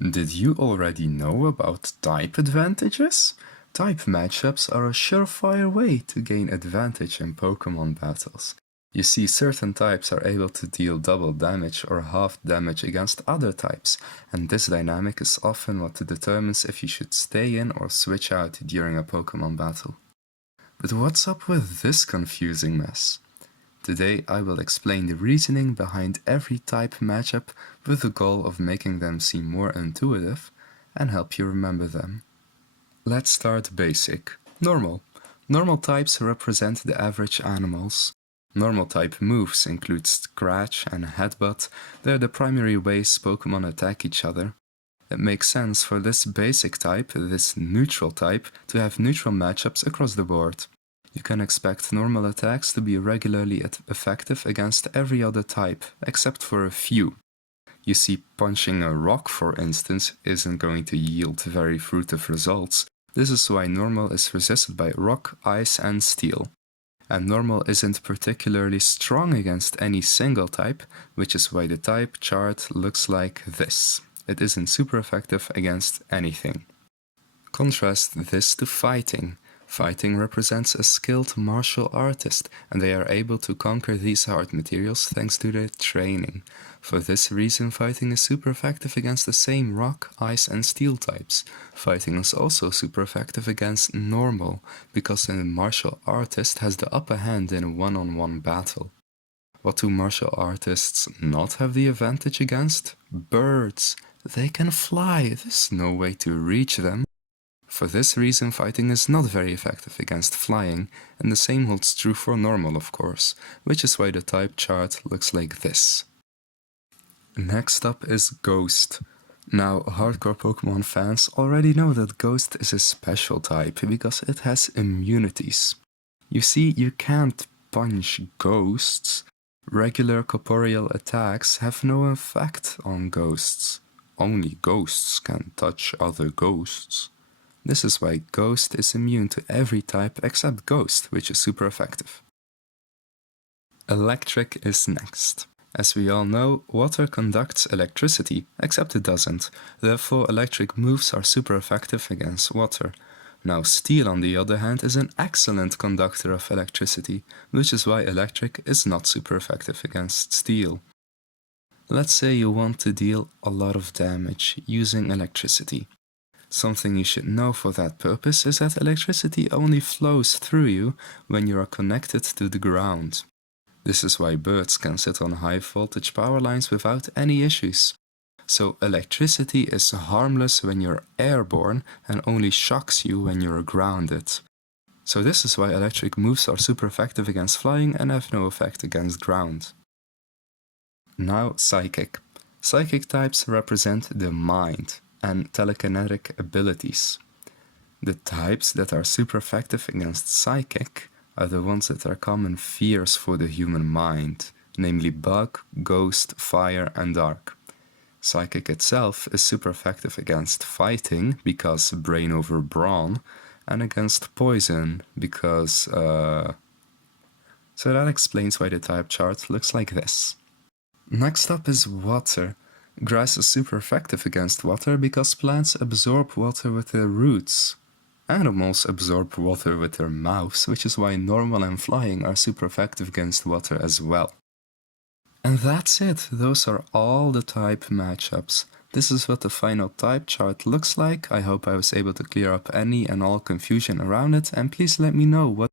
Did you already know about type advantages? Type matchups are a surefire way to gain advantage in Pokémon battles. You see, certain types are able to deal double damage or half damage against other types, and this dynamic is often what determines if you should stay in or switch out during a Pokémon battle. But what's up with this confusing mess? Today I will explain the reasoning behind every type matchup with the goal of making them seem more intuitive and help you remember them. Let's start basic. Normal. Normal types represent the average animals. Normal type moves include Scratch and Headbutt. They're the primary ways Pokémon attack each other. It makes sense for this basic type, this neutral type, to have neutral matchups across the board. You can expect normal attacks to be regularly effective against every other type, except for a few. You see, punching a rock, for instance, isn't going to yield very fruitive results. This is why normal is resisted by rock, ice, and steel. And normal isn't particularly strong against any single type, which is why the type chart looks like this. It isn't super effective against anything. Contrast this to fighting. Fighting represents a skilled martial artist, and they are able to conquer these hard materials thanks to their training. For this reason, fighting is super effective against the same rock, ice, and steel types. Fighting is also super effective against normal, because the martial artist has the upper hand in a one-on-one battle. What do martial artists not have the advantage against? Birds. They can fly, there's no way to reach them. For this reason, fighting is not very effective against flying, and the same holds true for normal, of course, which is why the type chart looks like this. Next up is Ghost. Now, hardcore Pokémon fans already know that Ghost is a special type because it has immunities. You see, you can't punch ghosts. Regular corporeal attacks have no effect on ghosts. Only ghosts can touch other ghosts. This is why Ghost is immune to every type except Ghost, which is super effective. Electric is next. As we all know, water conducts electricity, except it doesn't. Therefore, electric moves are super effective against water. Now, steel, on the other hand, is an excellent conductor of electricity, which is why electric is not super effective against steel. Let's say you want to deal a lot of damage using electricity. Something you should know for that purpose is that electricity only flows through you when you are connected to the ground. This is why birds can sit on high voltage power lines without any issues. So electricity is harmless when you're airborne and only shocks you when you're grounded. So this is why electric moves are super effective against flying and have no effect against ground. Now Psychic. Psychic types represent the mind and telekinetic abilities. The types that are super effective against Psychic are the ones that are common fears for the human mind, namely Bug, Ghost, Fire, and Dark. Psychic itself is super effective against fighting, because brain over brawn, and against poison, because So that explains why the type chart looks like this. Next up is Water. Grass is super effective against water because plants absorb water with their roots. Animals absorb water with their mouths, which is why normal and flying are super effective against water as well. And that's it, those are all the type matchups. This is what the final type chart looks like. I hope I was able to clear up any and all confusion around it, and please let me know what